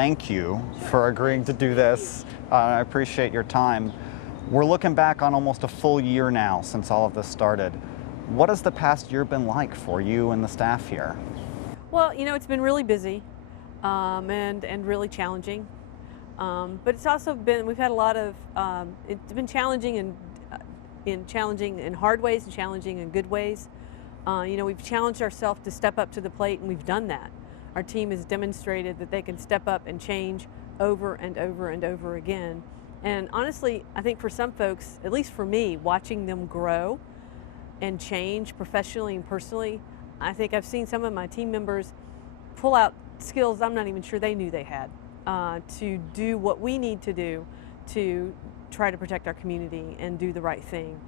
thank you for agreeing to do this. I appreciate your time. We're looking back on almost a full year now since all of this started. What has the past year been like for you and the staff here? Well, it's been really busy and really challenging. But it's also been, we've had a lot of, it's been challenging in challenging in hard ways and challenging in good ways. We've challenged ourselves to step up to the plate, and we've done that. Our team has demonstrated that they can step up and change over and over and over again. And honestly, I think for some folks, at least for me, watching them grow and change professionally and personally, I think I've seen some of my team members pull out skills I'm not even sure they knew they had to do what we need to do to try to protect our community and do the right thing.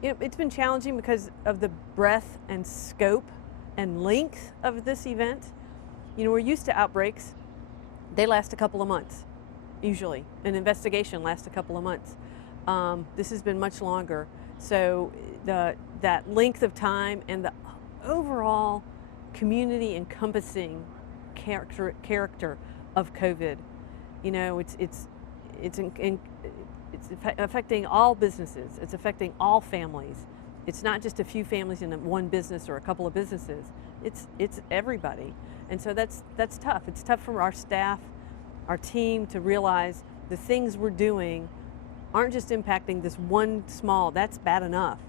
It's been challenging because of the breadth and scope and length of this event. We're used to outbreaks. They last a couple of months, usually. An investigation lasts a couple of months. This has been much longer. So that length of time and the overall community encompassing character of COVID, it's affecting all businesses. It's affecting all families. It's not just a few families in one business or a couple of businesses. It's everybody. And so that's tough. It's tough for our staff, our team, to realize the things we're doing aren't just impacting this one small, that's bad enough,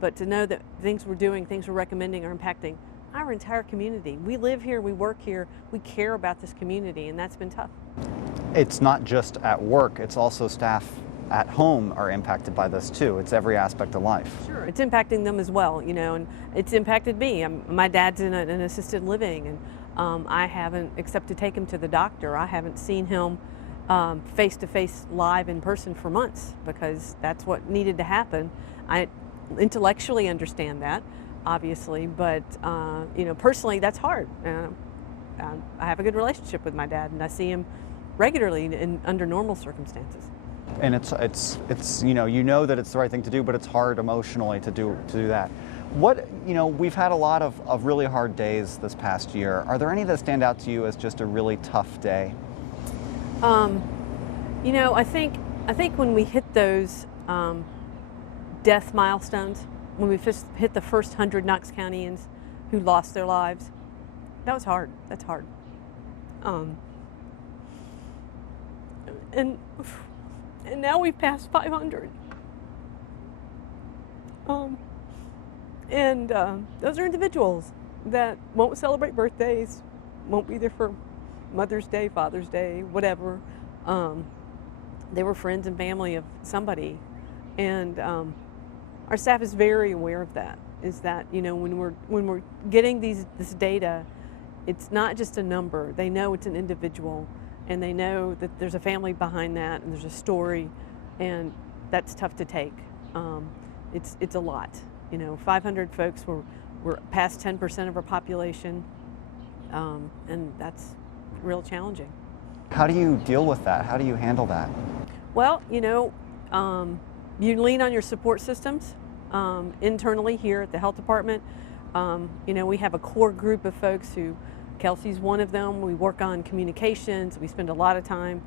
but to know that things we're doing, things we're recommending are impacting our entire community. We live here, we work here, we care about this community, and that's been tough. It's not just at work, it's also staff at home are impacted by this too. It's every aspect of life. Sure, it's impacting them as well, and it's impacted me. My dad's in an assisted living, and I haven't, except to take him to the doctor, I haven't seen him face-to-face live in person for months because that's what needed to happen. I intellectually understand that, obviously, but personally that's hard. I have a good relationship with my dad, and I see him regularly under normal circumstances. And it's you know that it's the right thing to do, but it's hard emotionally to do that. We've had a lot of really hard days this past year. Are there any that stand out to you as just a really tough day? I think when we hit those death milestones, when we hit the first 100 Knox Countyans who lost their lives, that was hard. That's hard. And now we've passed 500. Those are individuals that won't celebrate birthdays, won't be there for Mother's Day, Father's Day, whatever. They were friends and family of somebody. And our staff is very aware of that, is that, when we're getting this data, it's not just a number. They know it's an individual, and they know that there's a family behind that, and there's a story, and that's tough to take. It's a lot. 500 folks, we're past 10% of our population, and that's real challenging. How do you deal with that? How do you handle that? Well, you lean on your support systems internally here at the health department. We have a core group of folks who, Kelsey's one of them. We work on communications. We spend a lot of time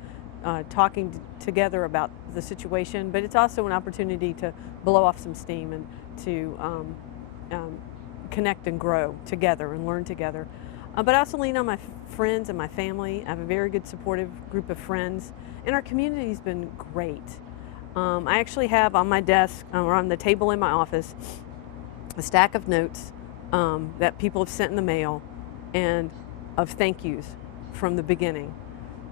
talking together about the situation, but it's also an opportunity to blow off some steam and to connect and grow together and learn together. But I also lean on my friends and my family. I have a very good supportive group of friends, and our community's been great. I actually have on my desk or on the table in my office a stack of notes that people have sent in the mail and of thank yous from the beginning.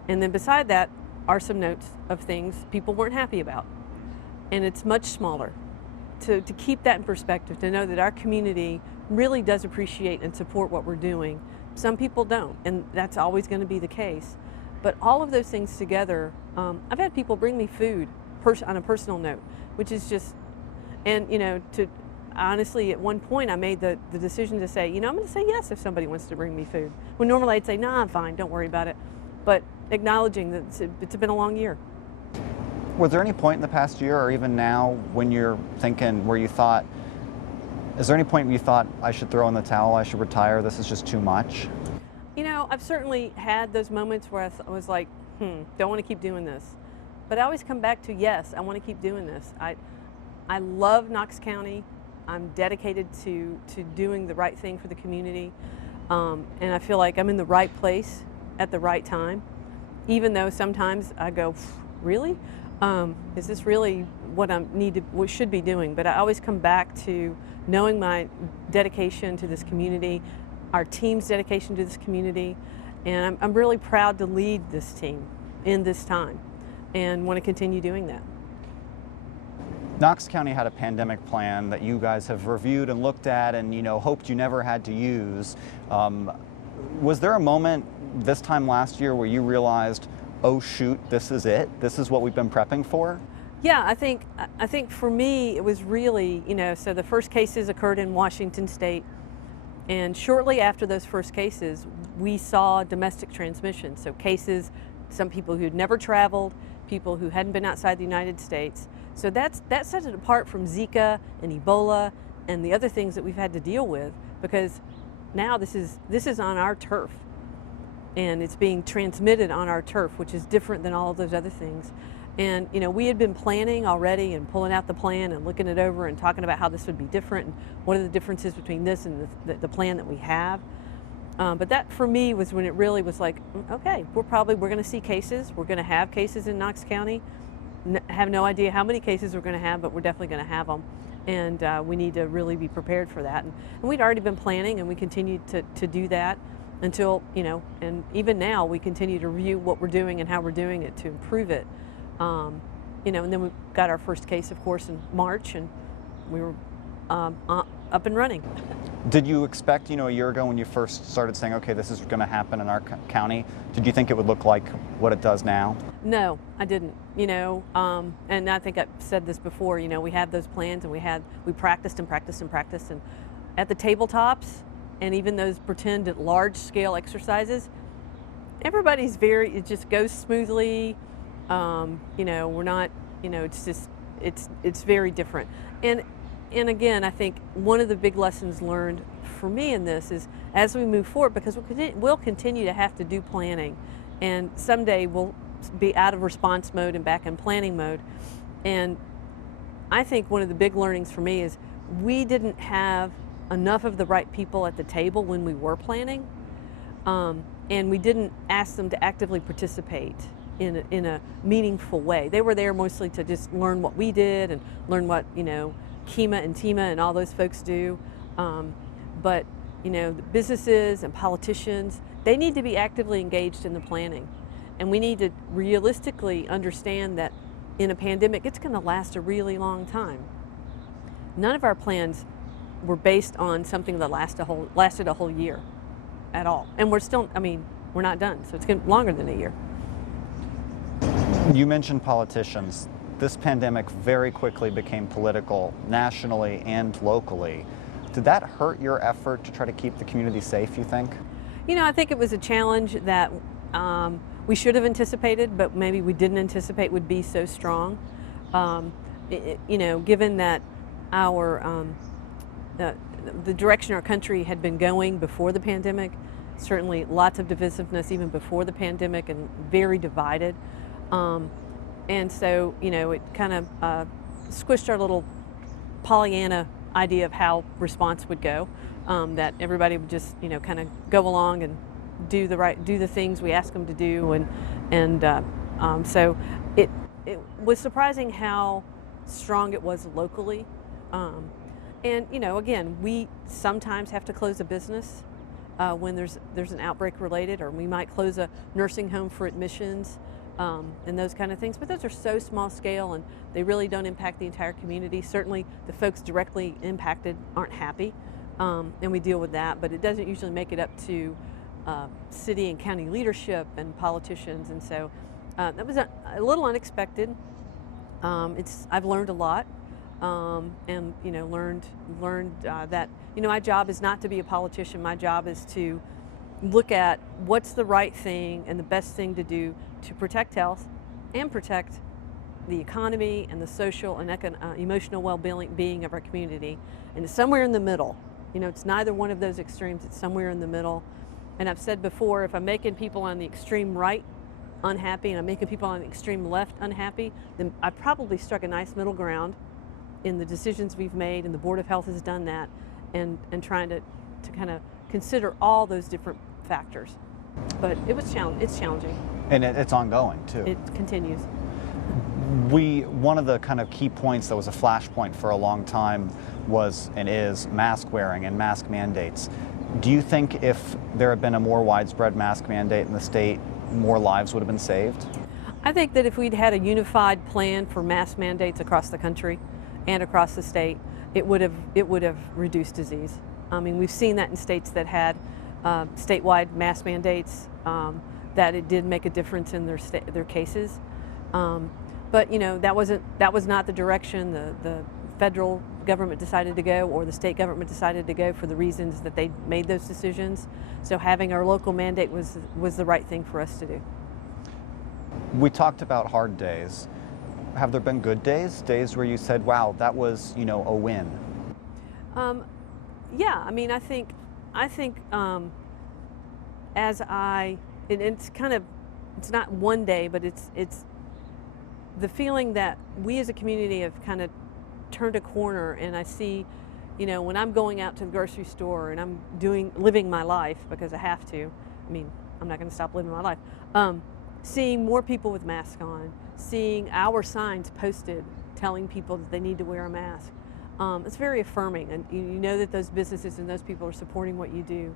And then beside that are some notes of things people weren't happy about. And it's much smaller. To keep that in perspective, to know that our community really does appreciate and support what we're doing. Some people don't, and that's always going to be the case. But all of those things together, I've had people bring me food on a personal note, which is just, and honestly, at one point I made the decision to say, I'm going to say yes if somebody wants to bring me food. When normally I'd say, no, I'm fine, don't worry about it. But acknowledging that it's been a long year. Was there any point in the past year or even now when you're thinking where you thought, is there any point where you thought I should throw in the towel, I should retire, this is just too much? I've certainly had those moments where I was like, don't want to keep doing this. But I always come back to, yes, I want to keep doing this. I love Knox County. I'm dedicated to doing the right thing for the community. And I feel like I'm in the right place at the right time, even though sometimes I go, really? Is this really what what should be doing? But I always come back to knowing my dedication to this community, our team's dedication to this community, and I'm really proud to lead this team in this time and want to continue doing that. Knox County had a pandemic plan that you guys have reviewed and looked at and, hoped you never had to use. Was there a moment this time last year where you realized, oh shoot, this is it? This is what we've been prepping for? Yeah, I think for me it was really, so the first cases occurred in Washington State, and shortly after those first cases, we saw domestic transmission. So cases, some people who'd never traveled, people who hadn't been outside the United States. So that sets it apart from Zika and Ebola and the other things that we've had to deal with, because now this is on our turf, and it's being transmitted on our turf, which is different than all of those other things. And we had been planning already and pulling out the plan and looking it over and talking about how this would be different and what are the differences between this and the plan that we have. But that for me was when it really was like, okay, we're going to see cases. We're going to have cases in Knox County. Have no idea how many cases we're going to have, but we're definitely going to have them. And we need to really be prepared for that. And we'd already been planning, and we continued to do that until, and even now we continue to review what we're doing and how we're doing it to improve it. And then we got our first case, of course, in March, and we were up and running. Did you expect, a year ago when you first started saying, okay, this is going to happen in our county, did you think it would look like what it does now? No, I didn't. And I think I've said this before, we had those plans, and we practiced and practiced and practiced, and at the tabletops and even those pretend large scale exercises, everybody's it just goes smoothly. We're not, it's just, it's very different. And again, I think one of the big lessons learned for me in this is as we move forward, because we'll continue to have to do planning, and someday we'll be out of response mode and back in planning mode. And I think one of the big learnings for me is we didn't have enough of the right people at the table when we were planning, and we didn't ask them to actively participate in a meaningful way. They were there mostly to just learn what we did and learn what Kima and Tima and all those folks do. But the businesses and politicians, they need to be actively engaged in the planning. And we need to realistically understand that in a pandemic, it's going to last a really long time. None of our plans were based on something that lasted a whole year at all. And we're still, we're not done. So it's going to be longer than a year. You mentioned politicians. This pandemic very quickly became political, nationally and locally. Did that hurt your effort to try to keep the community safe, you think? I think it was a challenge that we should have anticipated, but maybe we didn't anticipate would be so strong. Given that the direction our country had been going before the pandemic, certainly lots of divisiveness even before the pandemic and very divided. And so, it kind of squished our little Pollyanna idea of how response would go, that everybody would just, kind of go along and do the things we ask them to do. So it was surprising how strong it was locally. And, again, we sometimes have to close a business when there's an outbreak related, or we might close a nursing home for admissions. And those kind of things, but those are so small scale and they really don't impact the entire community. Certainly the folks directly impacted aren't happy, and we deal with that, but it doesn't usually make it up to city and county leadership and politicians. And so that was a little unexpected. I've learned a lot, and learned that my job is not to be a politician. My job is to look at what's the right thing and the best thing to do to protect health and protect the economy and the social and emotional well-being of our community. And it's somewhere in the middle. It's neither one of those extremes. It's somewhere in the middle. And I've said before, if I'm making people on the extreme right unhappy and I'm making people on the extreme left unhappy, then I probably struck a nice middle ground in the decisions we've made, and the Board of Health has done that, and trying to kind of consider all those different factors. But it's challenging. And it's ongoing too. It continues. One of the kind of key points that was a flashpoint for a long time was and is mask wearing and mask mandates. Do you think if there had been a more widespread mask mandate in the state, more lives would have been saved? I think that if we'd had a unified plan for mask mandates across the country and across the state, it would have reduced disease. I mean, we've seen that in states that had statewide mask mandates, that it did make a difference in their cases. But that was not the direction the federal government decided to go, or the state government decided to go, for the reasons that they made those decisions. So having our local mandate was the right thing for us to do. We talked about hard days. Have there been good days? Days where you said, wow, that was, a win? Yeah, I mean, I think it's not one day, but it's the feeling that we as a community have kind of turned a corner, and I see, when I'm going out to the grocery store and I'm living my life, because I have to. I mean, I'm not going to stop living my life. Seeing more people with masks on, seeing our signs posted telling people that they need to wear a mask. It's very affirming, and you know that those businesses and those people are supporting what you do.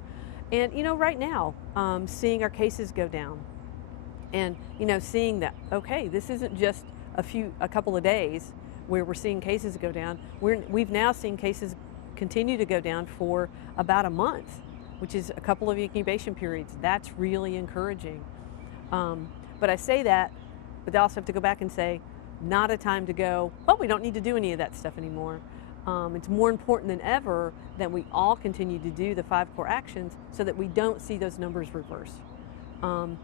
And right now, seeing our cases go down, and seeing that, okay, this isn't just a couple of days where we're seeing cases go down. We've now seen cases continue to go down for about a month, which is a couple of incubation periods. That's really encouraging. But I say that, but I also have to go back and say, not a time to go, oh, we don't need to do any of that stuff anymore. It's more important than ever that we all continue to do the 5 core actions so that we don't see those numbers reverse. When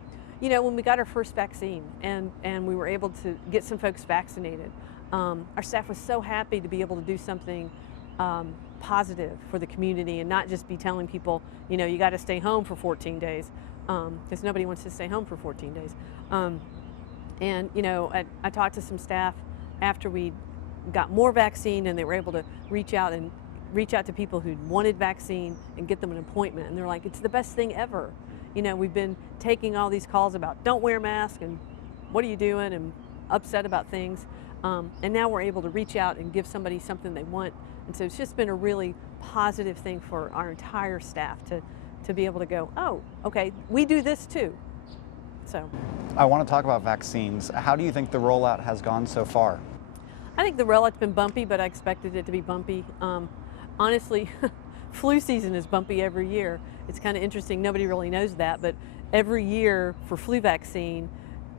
we got our first vaccine and we were able to get some folks vaccinated, our staff was so happy to be able to do something positive for the community, and not just be telling people, you got to stay home for 14 days, because nobody wants to stay home for 14 days. I talked to some staff after we got more vaccine, and they were able to reach out to people who wanted vaccine and get them an appointment, and they're like, it's the best thing ever. We've been taking all these calls about don't wear a mask and what are you doing, and upset about things, and now we're able to reach out and give somebody something they want. And so it's just been a really positive thing for our entire staff to be able to go, oh, okay, we do this too. So I want to talk about vaccines. How do you think the rollout has gone so far? I think the rollout's been bumpy, but I expected it to be bumpy. Honestly, flu season is bumpy every year. It's kind of interesting. Nobody really knows that, but every year for flu vaccine,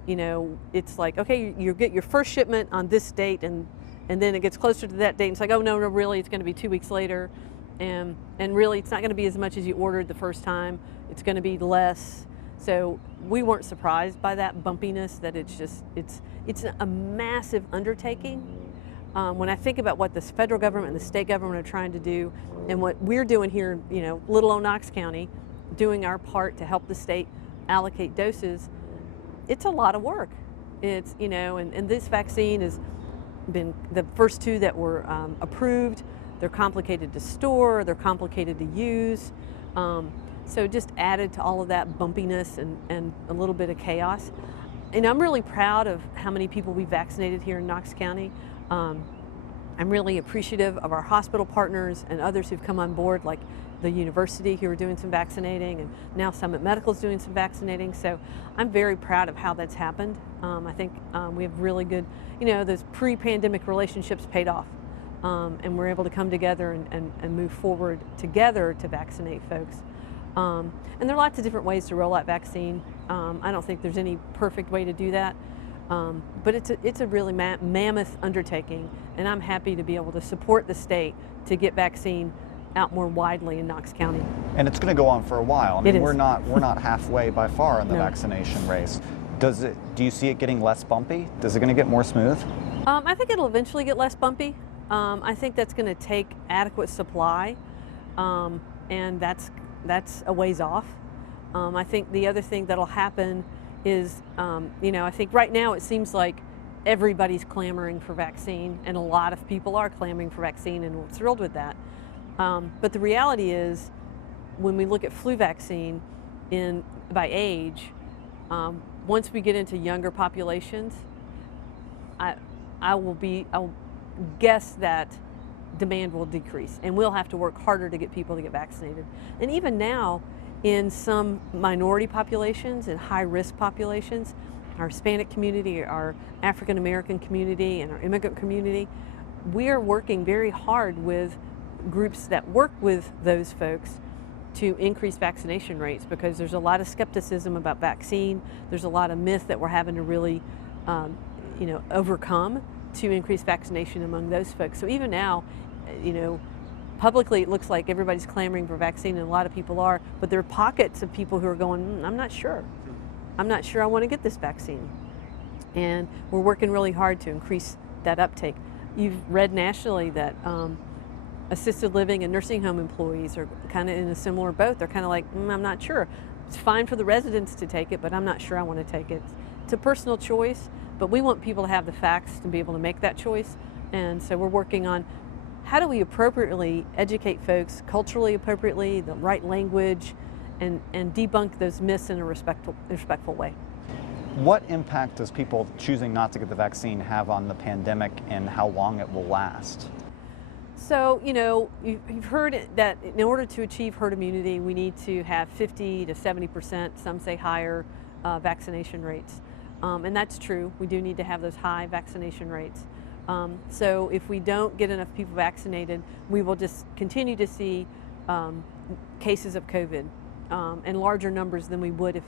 it's like, okay, you get your first shipment on this date, and then it gets closer to that date, and it's like, oh, no, really, it's going to be 2 weeks later. And really, it's not going to be as much as you ordered the first time. It's going to be less. So we weren't surprised by that bumpiness, that it's a massive undertaking. When I think about what the federal government and the state government are trying to do, and what we're doing here, little old Knox County, doing our part to help the state allocate doses, it's a lot of work. It's, and this vaccine has been the first 2 that were approved. They're complicated to store, they're complicated to use. So just added to all of that bumpiness and a little bit of chaos. And I'm really proud of how many people we vaccinated here in Knox County. I'm really appreciative of our hospital partners and others who've come on board, like the university who are doing some vaccinating, and now Summit Medical is doing some vaccinating. So I'm very proud of how that's happened. I think we have really good, those pre-pandemic relationships paid off. And we're able to come together and move forward together to vaccinate folks. And there are lots of different ways to roll out vaccine. I don't think there's any perfect way to do that. But it's a really mammoth undertaking, and I'm happy to be able to support the state to get vaccine out more widely in Knox County. And it's going to go on for a while. I mean, It is. we're not halfway by far in the No. vaccination race. Do you see it getting less bumpy? Is it going to get more smooth? I think it'll eventually get less bumpy. I think that's going to take adequate supply, and that's a ways off. I think the other thing that'll happen is, I think right now it seems like everybody's clamoring for vaccine, and a lot of people are clamoring for vaccine, and we're thrilled with that. But the reality is, when we look at flu vaccine by age, once we get into younger populations, I'll guess that demand will decrease, and we'll have to work harder to get people to get vaccinated. And even now, in some minority populations and high-risk populations, our Hispanic community, our African American community, and our immigrant community, we are working very hard with groups that work with those folks to increase vaccination rates, because there's a lot of skepticism about vaccine. There's a lot of myth that we're having to really overcome to increase vaccination among those folks. So even now, publicly it looks like everybody's clamoring for vaccine, and a lot of people are, but there are pockets of people who are going, I'm not sure. I'm not sure I want to get this vaccine. And we're working really hard to increase that uptake. You've read nationally that assisted living and nursing home employees are kind of in a similar boat. They're kind of like, I'm not sure. It's fine for the residents to take it, but I'm not sure I want to take it. It's a personal choice, but we want people to have the facts to be able to make that choice. And so we're working on how do we appropriately educate folks, culturally appropriately, the right language, and debunk those myths in a respectful way. What impact does people choosing not to get the vaccine have on the pandemic and how long it will last? So, you've heard that in order to achieve herd immunity, we need to have 50 to 70%, some say higher, vaccination rates. And that's true. We do need to have those high vaccination rates. So if we don't get enough people vaccinated, we will just continue to see cases of COVID in larger numbers than we would if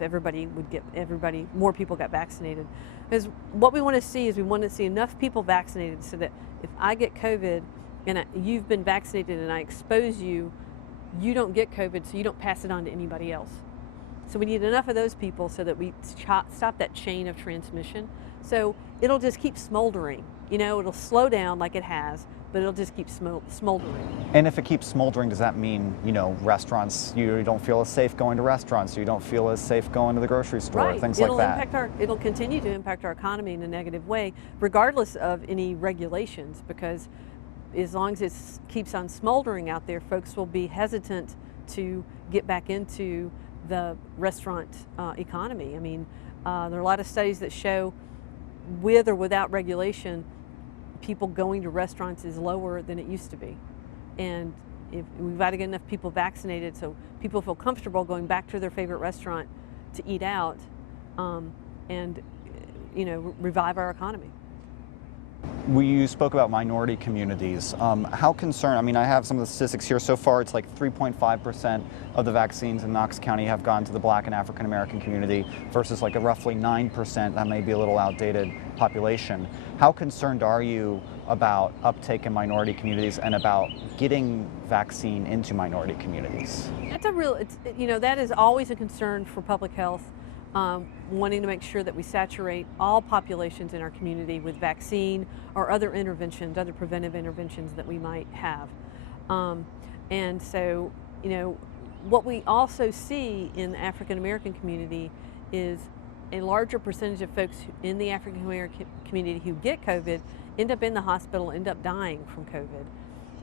more people got vaccinated. Because what we want to see is we want to see enough people vaccinated so that if I get COVID and you've been vaccinated and I expose you, you don't get COVID, so you don't pass it on to anybody else. So we need enough of those people so that we stop that chain of transmission. So it'll just keep smoldering. It'll slow down like it has, but it'll just keep smoldering. And if it keeps smoldering, does that mean, restaurants, you don't feel as safe going to restaurants, you don't feel as safe going to the grocery store, right. Things like that? It'll continue to impact our economy in a negative way, regardless of any regulations, because as long as it keeps on smoldering out there, folks will be hesitant to get back into the restaurant economy. I mean, there are a lot of studies that show with or without regulation, people going to restaurants is lower than it used to be. And if we've got to get enough people vaccinated so people feel comfortable going back to their favorite restaurant to eat out and revive our economy. You spoke about minority communities. How concerned, I have some of the statistics here. So far, it's like 3.5% of the vaccines in Knox County have gone to the Black and African American community versus like a roughly 9%, that may be a little outdated, population. How concerned are you about uptake in minority communities and about getting vaccine into minority communities? That is always a concern for public health. Wanting to make sure that we saturate all populations in our community with vaccine or other interventions, other preventive interventions that we might have. And so, what we also see in the African American community is a larger percentage of folks in the African American community who get COVID end up in the hospital, end up dying from COVID.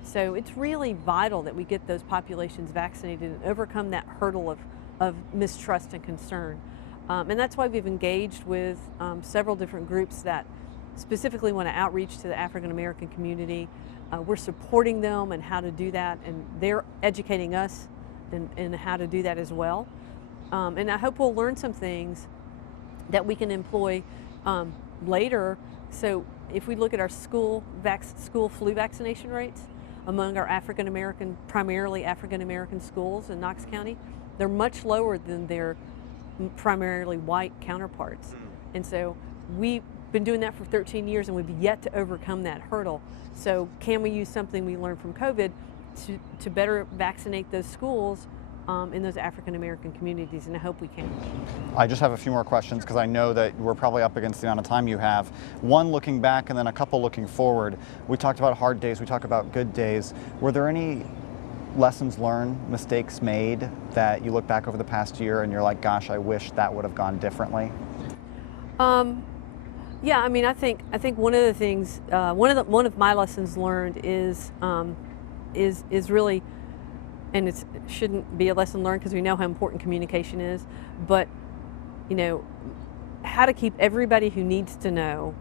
So it's really vital that we get those populations vaccinated and overcome that hurdle of mistrust and concern. And that's why we've engaged with several different groups that specifically want to outreach to the African American community. We're supporting them and how to do that, and they're educating us in how to do that as well. And I hope we'll learn some things that we can employ later. So if we look at our school flu vaccination rates among our African American, primarily African American schools in Knox County, they're much lower than their primarily white counterparts. And so we've been doing that for 13 years and we've yet to overcome that hurdle. So can we use something we learned from COVID to better vaccinate those schools in those African American communities? And I hope we can. I just have a few more questions because I know that we're probably up against the amount of time you have. One looking back and then a couple looking forward. We talked about hard days, we talked about good days. Were there any lessons learned, mistakes made that you look back over the past year and you're like, gosh, I wish that would have gone differently? Yeah, I mean, I think one of the things, one of my lessons learned is really, and it shouldn't be a lesson learned because we know how important communication is, but how to keep everybody who needs to know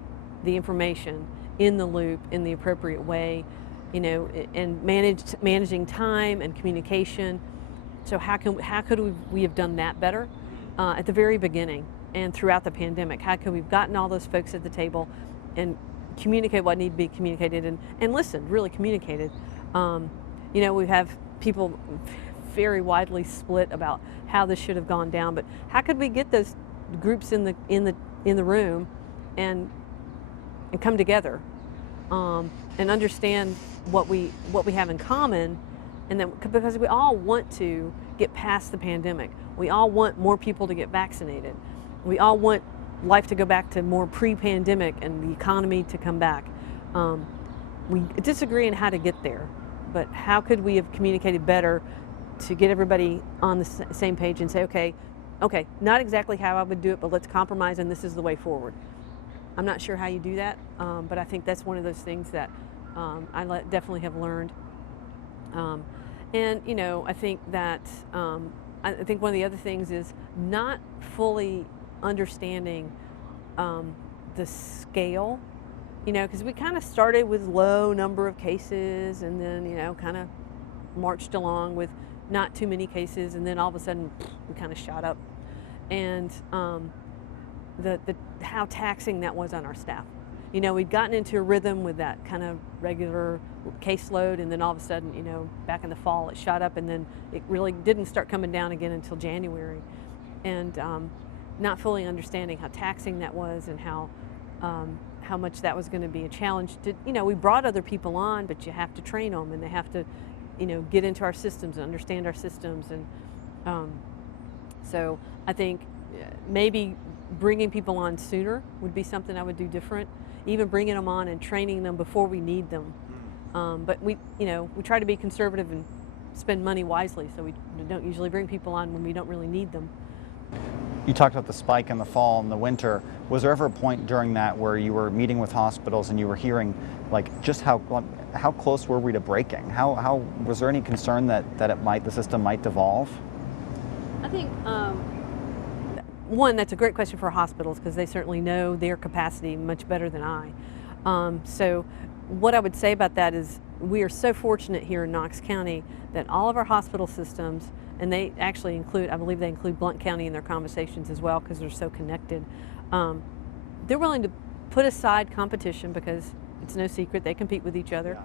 the information in the loop in the appropriate way, and managing time and communication. So how could we have done that better at the very beginning and throughout the pandemic? How could we have gotten all those folks at the table and communicate what needed to be communicated and listen, really communicated. We have people very widely split about how this should have gone down, but how could we get those groups in the room and come together and understand what we have in common, and then because we all want to get past the pandemic, we all want more people to get vaccinated, we all want life to go back to more pre-pandemic and the economy to come back. We disagree on how to get there, but how could we have communicated better to get everybody on the same page and say, okay, not exactly how I would do it, but let's compromise and this is the way forward. I'm not sure how you do that, but I think that's one of those things that I definitely have learned. I think that I think one of the other things is not fully understanding the scale, because we kind of started with low number of cases and then, kind of marched along with not too many cases, and then all of a sudden we kind of shot up. And how taxing that was on our staff. We'd gotten into a rhythm with that kind of regular caseload, and then all of a sudden, back in the fall it shot up, and then it really didn't start coming down again until January. And not fully understanding how taxing that was and how much that was going to be a challenge to, we brought other people on, but you have to train them and they have to, get into our systems and understand our systems. And so I think maybe bringing people on sooner would be something I would do different, even bringing them on and training them before we need them. But we try to be conservative and spend money wisely, so we don't usually bring people on when we don't really need them. You talked about the spike in the fall and the winter. Was there ever a point during that where you were meeting with hospitals and you were hearing, just how close were we to breaking? How was there any concern that the system might devolve? I think one, that's a great question for hospitals because they certainly know their capacity much better than I. So what I would say about that is we are so fortunate here in Knox County that all of our hospital systems, and they actually include, I believe they include Blount County in their conversations as well because they're so connected. They're willing to put aside competition because it's no secret they compete with each other,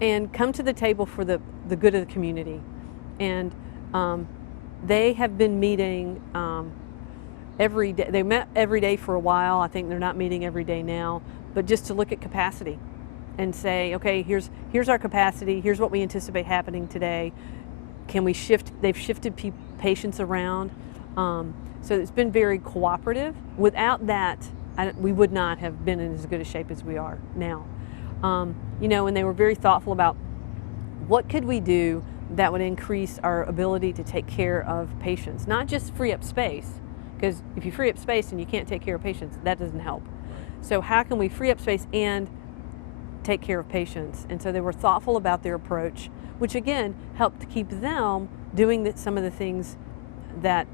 and come to the table for the good of the community. And they have been meeting every day. They met every day for a while. I think they're not meeting every day now, but just to look at capacity and say, okay, here's our capacity. Here's what we anticipate happening today. Can we shift? They've shifted patients around. So it's been very cooperative. Without that, we would not have been in as good a shape as we are now. And they were very thoughtful about what could we do that would increase our ability to take care of patients, not just free up space, because if you free up space and you can't take care of patients, that doesn't help. So how can we free up space and take care of patients? And so they were thoughtful about their approach, which again helped to keep them doing some of the things that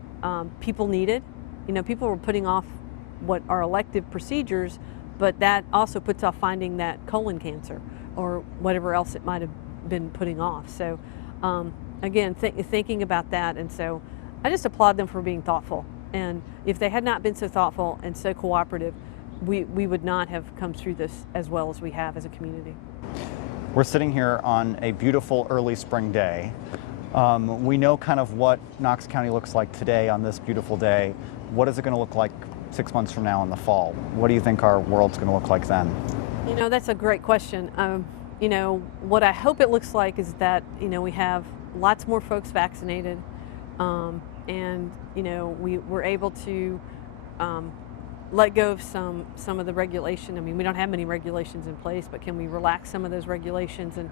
people needed. People were putting off what are elective procedures, but that also puts off finding that colon cancer or whatever else it might have been putting off. So again, thinking about that. And so I just applaud them for being thoughtful. And if they had not been so thoughtful and so cooperative, we would not have come through this as well as we have as a community. We're sitting here on a beautiful early spring day. We know kind of what Knox County looks like today on this beautiful day. What is it going to look like 6 months from now in the fall? What do you think our world's going to look like then? That's a great question. What I hope it looks like is that, we have lots more folks vaccinated, and, we're able to let go of some of the regulation. I mean, we don't have many regulations in place, but can we relax some of those regulations and,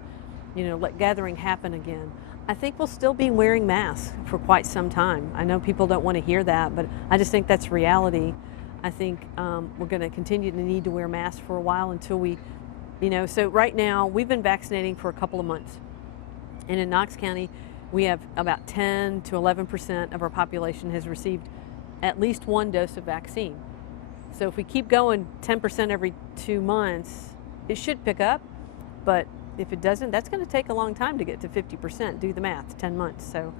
let gathering happen again? I think we'll still be wearing masks for quite some time. I know people don't want to hear that, but I just think that's reality. I think we're going to continue to need to wear masks for a while until we, so right now we've been vaccinating for a couple of months. And in Knox County, we have about 10 to 11% of our population has received at least one dose of vaccine. So if we keep going 10% every 2 months, it should pick up. But if it doesn't, that's going to take a long time to get to 50%. Do the math, 10 months. So,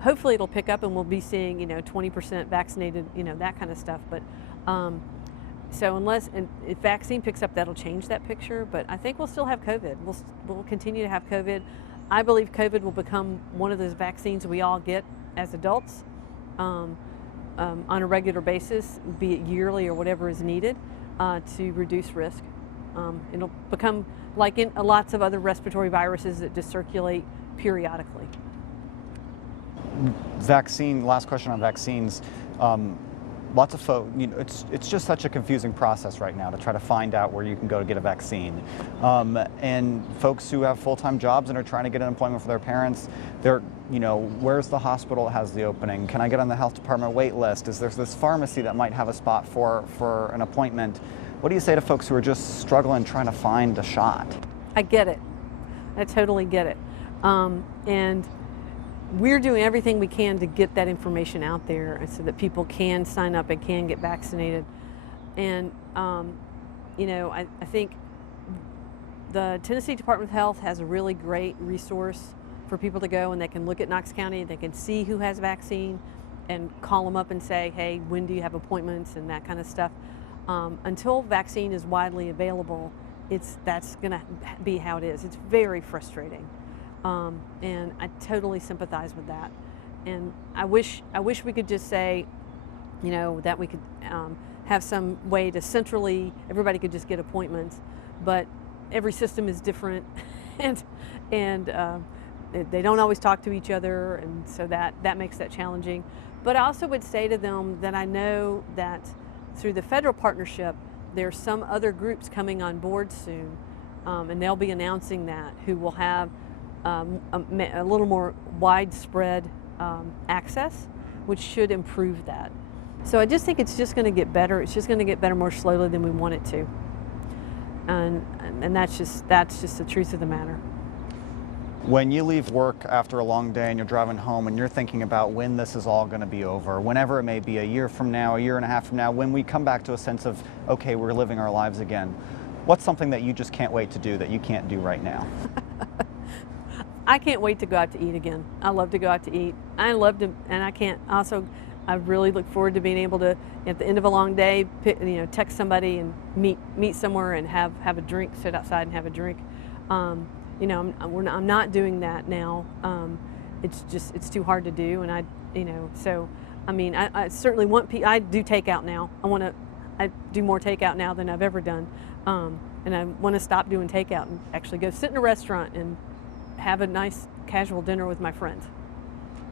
hopefully it'll pick up and we'll be seeing, 20% vaccinated, that kind of stuff. But so if vaccine picks up, that'll change that picture. But I think we'll still have COVID. We'll continue to have COVID. I believe COVID will become one of those vaccines we all get as adults on a regular basis, be it yearly or whatever is needed to reduce risk. It'll become like in lots of other respiratory viruses that just circulate periodically. Last question on vaccines. Lots of folks, it's just such a confusing process right now to try to find out where you can go to get a vaccine. And folks who have full-time jobs and are trying to get an appointment for their parents, they're, where's the hospital that has the opening? Can I get on the health department wait list? Is there this pharmacy that might have a spot for an appointment? What do you say to folks who are just struggling trying to find a shot? I get it. I totally get it. And we're doing everything we can to get that information out there so that people can sign up and can get vaccinated. And, I think the Tennessee Department of Health has a really great resource for people to go, and they can look at Knox County, they can see who has vaccine and call them up and say, hey, when do you have appointments and that kind of stuff. Until vaccine is widely available, that's going to be how it is. It's very frustrating. And I totally sympathize with that. And I wish we could just say, that we could have some way to centrally, everybody could just get appointments, but every system is different and they don't always talk to each other, and so that makes that challenging. But I also would say to them that I know that through the federal partnership, there's some other groups coming on board soon, and they'll be announcing that, who will have a little more widespread access, which should improve that. So I just think it's just going to get better. It's just going to get better more slowly than we want it to, and that's just the truth of the matter. When you leave work after a long day and you're driving home and you're thinking about when this is all going to be over, whenever it may be, a year from now, a year and a half from now, when we come back to a sense of, okay, we're living our lives again, what's something that you just can't wait to do that you can't do right now? I can't wait to go out to eat again. I love to go out to eat. I love to, and I really look forward to being able to, at the end of a long day, text somebody and meet somewhere and have a drink, sit outside and have a drink. I'm not doing that now. It's too hard to do, and I certainly want. I do takeout now. I do more takeout now than I've ever done, and I want to stop doing takeout and actually go sit in a restaurant and have a nice casual dinner with my friends.